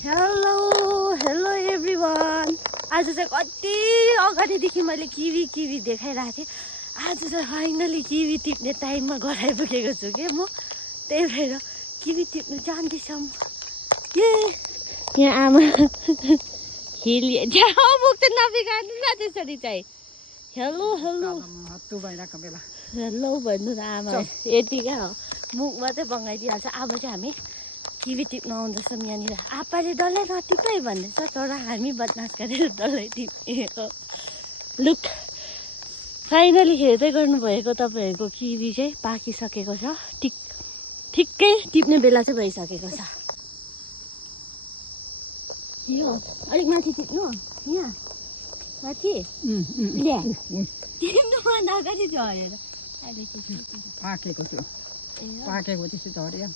Hello everyone. आज चाहिँ कति अगाडिदेखि मैले किवी देखाइरहेको थिएँ। आज चाहिँ फाइनली किवी टिप्ने टाइममा घर आइपुगेको छु के म। त्यही भएर किवी टिप्नु जाँदैछौँ। यहाँ आमा खेलिए मुख त नबिगार्नु न त्यसरी चाहिँ। हेलो भन्नु न आमा। यतिकै हो, मुखमा चाहिँ बङ्गाइदिइहाल्छ। अब चाहिँ हामी किवी टिप्न आउँदैछौँ यहाँनिर। आप्पाले डल्लै नटिपै भन्दैछ, तर हामी बदमास गरेर डल्लै टिप्यो। लुक, फाइनली हेर्दै गर्नुभएको तपाईँहरूको किवी चाहिँ पाकिसकेको छ। ठिक्कै टिप्ने बेला चाहिँ भइसकेको छ। यो अलिक माथि टिप्नु, यहाँ माथि टिप्नुमा नगरी झरेर अहिले पाकेको थियो, पाकेको त्यसो झऱ्यो।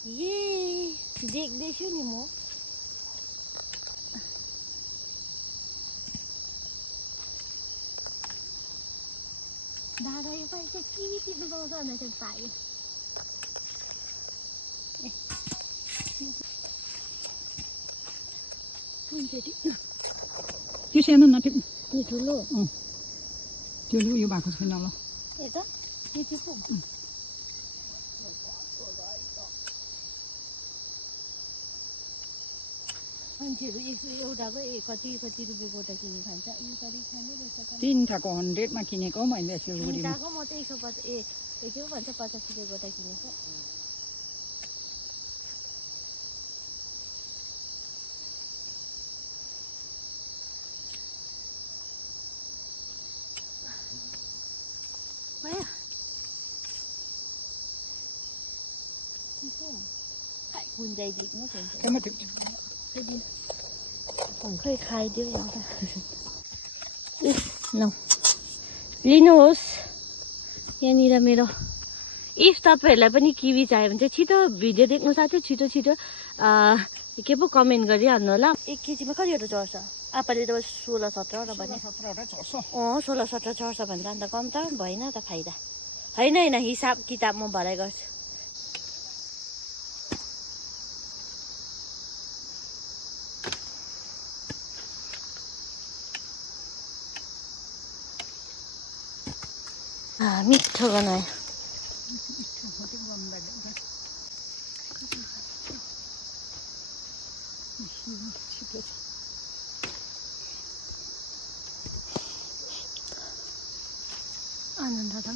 देख्दैछु नि म। दादा यो पालि चाहिँ किवी टिप्नु पाउँछ भनेर चाहिँ पायो। त्यो सानो नटिप्नु, यो ठुलो त्यो उयो भएको छैन ल। यता यो टिप्नु मान्छेहरू एउटाको कति रुपियाँ गोटा किनी खान्छ। यो कति खाने रहेछ। तिनवटाको 100मा किनेको मैले सिलगढीमा। तिनवटाको म चाहिँ 150 के भन्छ 50 रुपियाँ गोटा किनेको। खै खाइदियो एउटा लिनुहोस्। यहाँनिर मेरो इफ तपाईँहरूलाई पनि किवी चाहियो भने चाहिँ छिटो भिडियो देख्नु साथै छिटो के पो कमेन्ट गरिहाल्नु होला। 1 केजीमा कतिवटा चढ्छ? आप्पाले त 16-17 भने 16-17 चढ्छ भन्छ। अन्त कम त भएन त फाइदा। होइन हिसाब किताब म भराइ गर्छु। मिठो बनायो। आनन्द त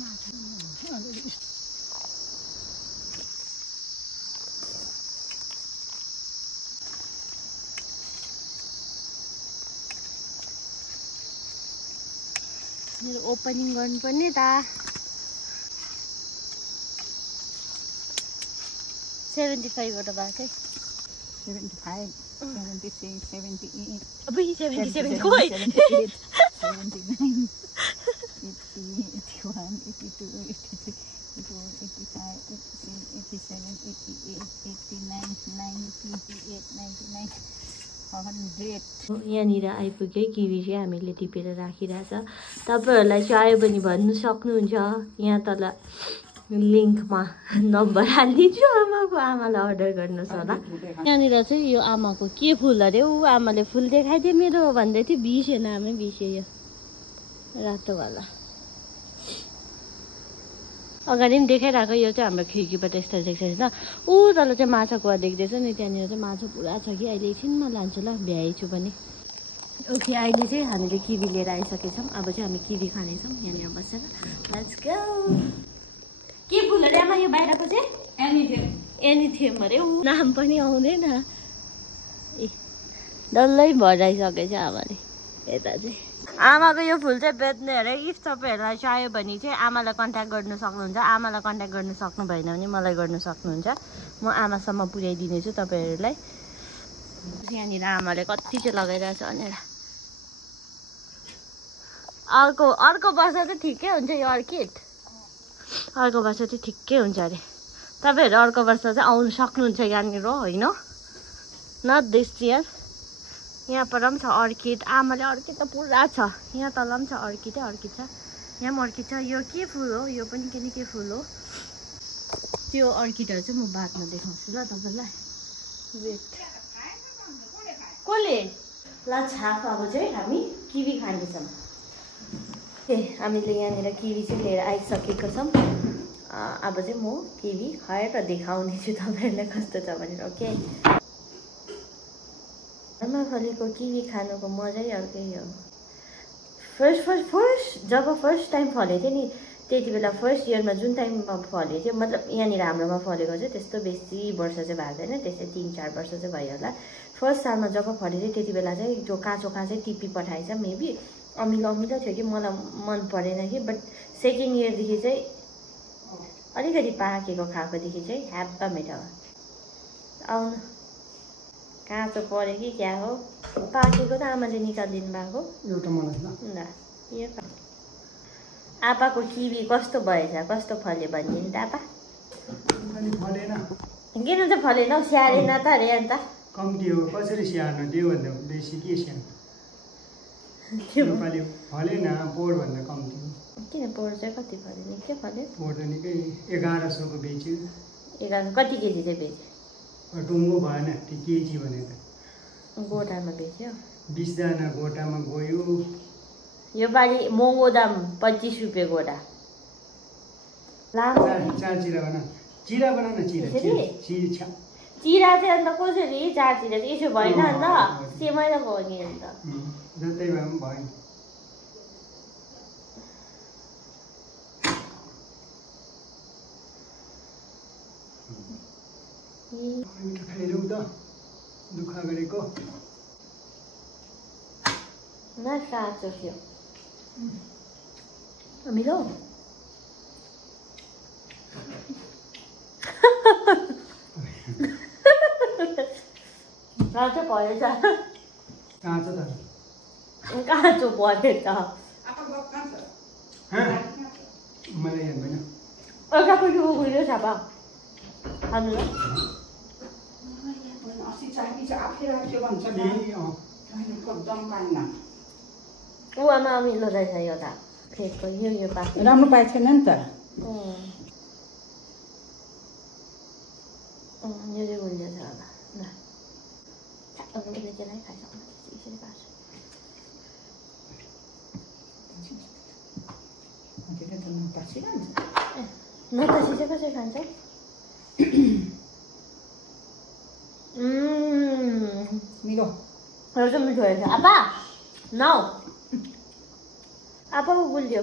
मेरो ओपनिङ गर्नुपर्ने त। 75 वटा भएको है। 75, 76, 78, अब 77 79, 80, 81, 82, 83, 84, 85, 86, 87, 88, 89, 90, 98, 99, 100। यहाँनिर आइपुग्यो किवी चाहिँ हामीले टिपेर राखिरहेछ। तपाईँहरूलाई चाहियो भने भन्नु सक्नुहुन्छ। यहाँ तल लिङ्कमा नम्बर हालिदिन्छु आमाको। आमालाई अर्डर गर्नुहोस् होला। यहाँनिर चाहिँ यो आमाको के फुल अरे? आमाले फुल देखाइदियो मेरो भन्दै थियो। बिर्सेन आमै बिर्स्यो। यो रातोवाला अगाडि पनि देखाइरहेको। यो चाहिँ हाम्रो खिड्कीबाट यस्तो देख्छ होइन। तल चाहिँ माछा कुवा देख्दैछ नि। त्यहाँनिर चाहिँ माछा पुरा छ कि। अहिले एकछिनमा लान्छु ल, भ्याएछु भने। ओके, अहिले चाहिँ हामीले किवी लिएर आइसकेछौँ। अब चाहिँ हामी किवी खानेछौँ यहाँनिर बसेर। Let's go. के फुल अरे आमा यो बाहिरको चाहिँ? एनिथेम अरे। नाम पनि आउँदैन। ए डल्लै भराइसकेछ आमाले। यता चाहिँ आमाको यो फुल चाहिँ बेच्ने अरे। इफ तपाईँहरूलाई चाहियो भने चाहिँ आमालाई कन्ट्याक्ट गर्नु सक्नुहुन्छ। आमालाई कन्ट्याक्ट गर्नु सक्नु भएन भने मलाई गर्नु सक्नुहुन्छ। म आमासम्म पुर्याइदिनेछु तपाईँहरूलाई। यहाँनिर आमाले कति चाहिँ लगाइरहेछ भनेर। अर्को वर्ष चाहिँ ठिकै हुन्छ यो अर्किड। अर्को वर्ष चाहिँ ठिकै हुन्छ अरे। तपाईँहरू अर्को वर्ष चाहिँ आउनु सक्नुहुन्छ यहाँनिर होइन। Not this year. यहाँ पर पनि छ अर्किड। आमाले अर्किड त पुरा छ। यहाँ तल पनि छ अर्किड छ। यहाँ पनि अर्किड छ। यो के फुल हो? यो पनि के फुल हो? त्यो अर्किडहरू चाहिँ म बादमा देखाउँछु ल तपाईँलाई। वेट मजाले ल छाप अब चाहिँ हामी किवी खाँदैछौँ हामीले यहाँनिर किवी चाहिँ लिएर आइसकेको छौँ अब चाहिँ म किवी खाएर देखाउने छु तपाईँहरूलाई कस्तो छ भनेर ओके घरमा फलेको किवी खानुको मजै अर्कै हो फर्स्ट जब फर्स्ट टाइम फलेको थियो नि त्यति बेला फर्स्ट इयरमा जुन टाइममा फलेको थियो मतलब यहाँनिर हाम्रोमा फलेको चाहिँ त्यस्तो बेसी वर्ष चाहिँ भएको छैन त्यस्तै 3-4 वर्ष चाहिँ भयो होला फर्स्ट सालमा जब फलेको थियो त्यति बेला चाहिँ जो काँचो टिपी पठाएछ मेबी अमिलो थियो कि मलाई मन परेन कि बट सेकेन्ड इयरदेखि चाहिँ अलिकति पाकेको खाएकोदेखि चाहिँ ह्याप्पा मिठो आउनु काँचो पऱ्यो कि क्या हो पाकेको त आमाले निकालिदिनु भएको ल यो आपाको किवी कस्तो भएछ कस्तो फल्यो भनिदिनु त आपा किन चाहिँ फलेन हौ स्याहारेन त अरे अन्त कम्ती हो कसरी स्याहार्नु त्यो भन्दा बेसी के स्याहार्नु नेपाली फलेन पोहोर भन्दा कम्ती हो किन पोहोर चाहिँ कति फल्यो निकै फल्यो पोहोर त निकै 1100 को बेच्यो 11 कति केजी चाहिँ बेच्यो टुङ्गो भएन त्यो केजी भने त गोटामा बेच्यो 20 जना गोटामा गयो यो पालि महँगो दाम 25 रुपियाँ गोटा लामो चार चिरा बना न चिरा चाहिँ अन्त कसरी 4 चिरा चाहिँ यसो भएन अन्त सेमै त भयो नि अन्त जतै भए पनि भयो मिठो खाइरहँ त दुःख गरेको न काँचो थियो अमिलो काँचो परेछ काँचो त काँचो परेछ मलाई याद भएन अर्कापट्टि उयो छ पा खानु ल ऊ आमा अमिलो रहेछ यो त फेदको यो पास राम्रो पाएको छैन नि त यो चाहिँ गुलियो छ होला ल अमिलोले चाहिँ खाइसक्नु यसरी पार्छ नतासी चाहिँ कसरी खान्छ मिलो यो चाहिँ मिठो रहेछ आपा नाउ आपा को गुलियो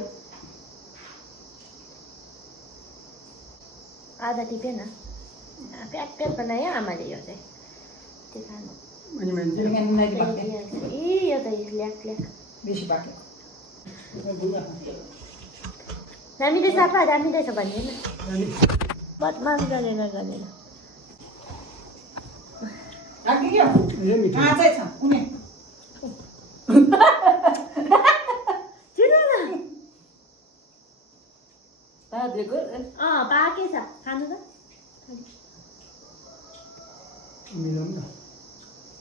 आधा टिप्यो न प्याक बनायो आमाले यो चाहिँ त्यो खानु ए यो त ल्याक बेसी पाक्यो दामी रहेछ आपा दामी रहेछ भन्दैन बदमास गरेर पाकेछ खानु त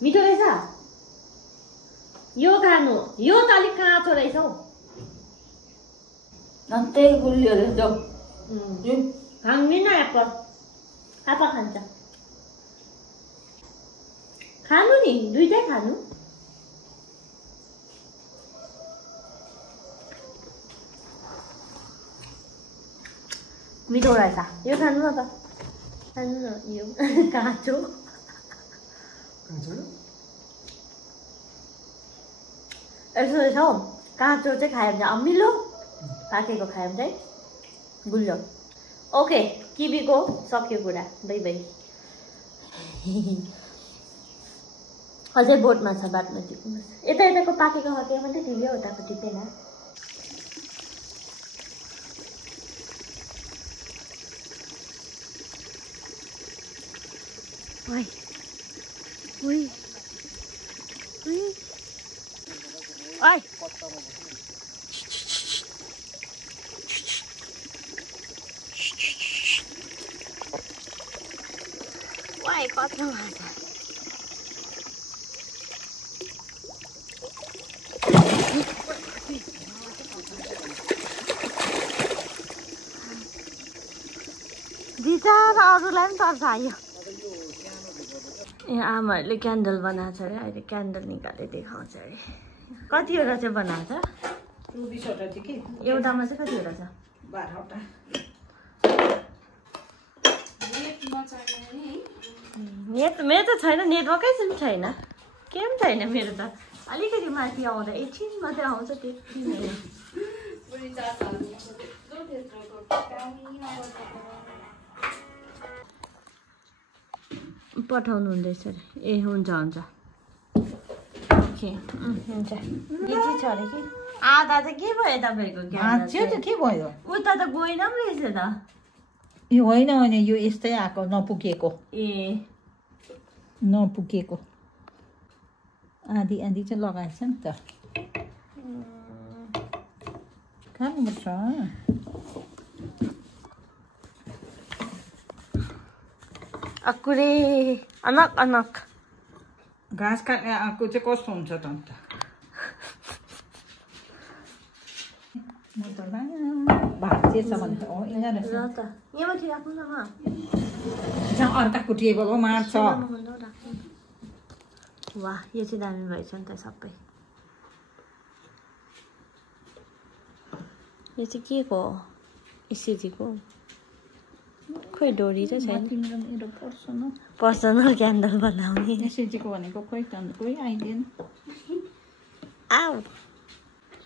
मिठो रहेछ यो खानु यो त अलिक काँचो रहेछ हौ अन्तै गुलियो रहेछ खाँदैन आपा खान्छ खानु नि दुईटै खानु मिठो रहेछ यो खानु न त खानु न यो काँचो यस्तो रहेछ हौ काँचो चाहिँ खायो भने अमिलो पाकेको खायो भने चाहिँ गुलियो ओके किवीको सक्यो कुरा बाई अझै बोटमा छ बादमा टिप्नुहोस् यताको पाकेको हकेको मात्रै टिप्यो उताको टिपेन कत्रो बिचारा अरूलाई पनि तर्सायो यहाँ आमाहरूले क्यान्डल बनाएको छ अरे अहिले क्यान्डल निकालेर देखाउँछ अरे कतिवटा चाहिँ बनाएको छ 20वटा थियो कि एउटामा चाहिँ कतिवटा छ 12वटा मेरो त छैन नेटवर्कै पनि छैन के पनि छैन मेरो त अलिकति माथि आउँदा एकछिन मात्रै आउँछ त्यति नै पठाउनु हुँदैछ अरे ए हुन्छ हुन्छ ओके हुन्छ यति छ अरे कि आधा चाहिँ के भयो तपाईँको त्यो त के भयो उता त गएन पनि रहेछ त यो होइन होइन यो यस्तै आएको नपुगेको ए नपुगेको आधी आधी चाहिँ लगाएछ नि त खानुपर्छ अकुरे अनक अनक घाँस काट्ने आएको चाहिँ कस्तो हुन्छ त अन्त म त भाँचिएछ भने त हो यहाँ रहेछ ल त यहाँ माथि राख्नु न जहाँ अर्काको टेबल हो मार्छ वाह यो चाहिँ दामी भएछ नि त सबै यो चाहिँ के को एसएजीको खोइ डोरी चाहिँ छैन मेरो पर्सनल क्यान्डल बनाउने एसएजीको भनेको खोइ त कोही आइदिएन आऊ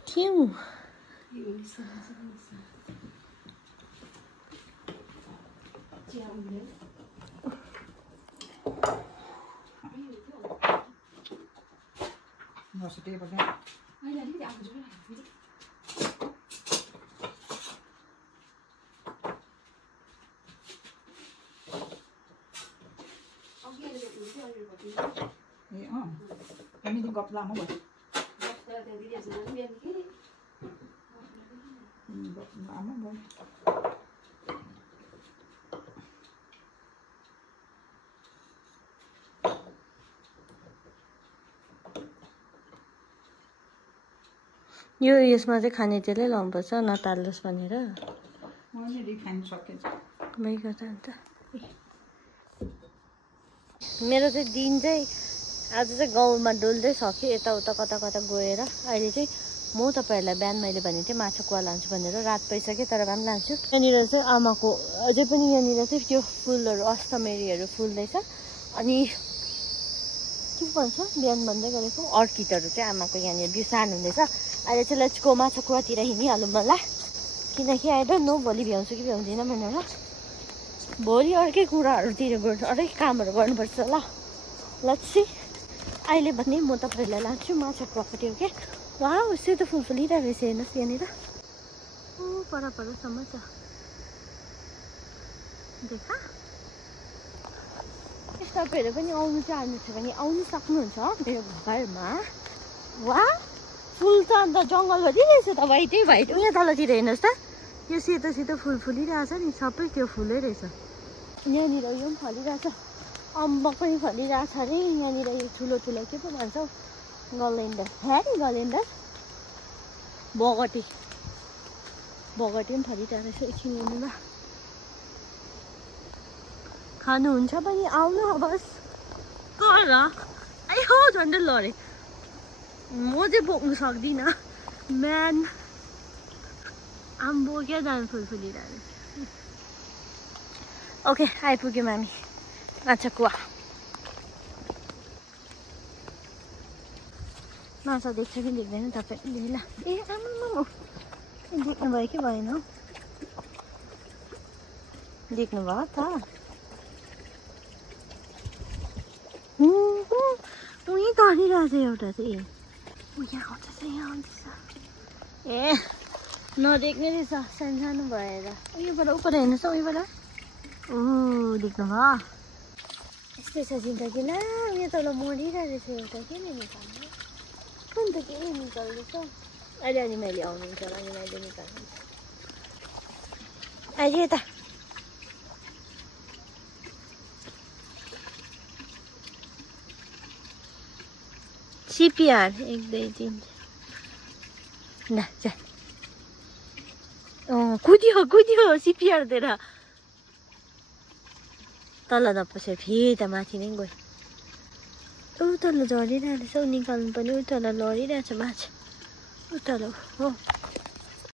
ठ्यु ए अँ हामीले गफ लामो भयो लामो भयो यो यसमा चाहिँ खाने तेलै लाउनुपर्छ नताल्लोस् भनेर मैले खान सकेछ मैको त अन्त मेरो चाहिँ दिन चाहिँ आज चाहिँ गाउँमा डुल्दै सक्यो यताउता कता कता गएर अहिले चाहिँ म तपाईँहरूलाई बिहान मैले भनेको थिएँ माछा कुवा लान्छु भनेर रात भइसक्यो तर भए पनि लान्छु यहाँनिर चाहिँ आमाको अझै पनि यहाँनिर चाहिँ त्यो फुलहरू अष्टमेरीहरू फुल्दैछ अनि के भन्छ बिहान भन्दै गरेको अर्किडहरू चाहिँ आमाको यहाँनिर बिउ सार्नुहुँदैछ अहिले चाहिँ लेट्स गो माछा कुवातिर हिँडिहालौँ होला किनकि आई डोन्ट नो भोलि भ्याउँछु कि भ्याउँदिनँ भनेर होला भोलि अर्कै कुराहरूतिर गर्नु अर्कै कामहरू गर्नुपर्छ ल लेट्स सी अहिले भने म तपाईँहरूलाई लान्छु माछा कुवापट्टि हो क्या वाह सेतो फुल फुलिरहेको रहेछ हेर्नुहोस् यहाँनिर ऊ परसम्म छ देखा तपाईँहरू पनि आउनु चाहनु छ भने आउनु सक्नुहुन्छ मेरो घरमा वाह फुल त अन्त जङ्गलभरि रहेछ त वाइटै वाइट उयो तलतिर हेर्नुहोस् त यो सेतो सेतो फुल फुलिरहेछ नि सबै त्यो फुलै रहेछ यहाँनिर यो पनि फलिरहेछ अम्बक पनि फलिरहेछ अरे यहाँनिर यो ठुलो ठुलो के पो भन्छौ गलेन्डर है गलेन्डर बगटी पनि फलिरहेको रहेछ एकछिन हेर्नुमा खानुहुन्छ पनि आउनु हवस् कर आयो झन्डै लरे म चाहिँ बोक्नु सक्दिनँ म्यान आम्बो क्या दामी फुल फुलिरहेको ओके आइपुग्यो मामी माछा कुवा माछा देख्छ कि देख्दैन तपाईँ ल ए आमा देख्नुभयो कि भएन देख्नुभयो त उहीँ तरिरहेको छ एउटा चाहिँ यहाँ आउँदैछ यहाँ आउँदैछ ए नदेख्ने रहेछ सानो सानो भएर उयोबाट उपर हेर्नुहोस् उयोबाट देख्नुभयो यस्तै छ जिन्दगी न उयो तल मरिरहेको रहेछ एउटा के निकाल्नु कुन त के निकाल्दैछ अहिले अनि मैले आउनुहुन्छ अनि मैले निकाल्नु अहिले यता सिपिआर 1 2 3 ल जा कुदियो सिपिआर दिएर तल नपस्यो फेरि त माथि नै गयो ऊ तल झरिरहेको रहेछ, निकाल्नु पनि ऊ तल लडिरहेछ माछा, ऊ तल हो।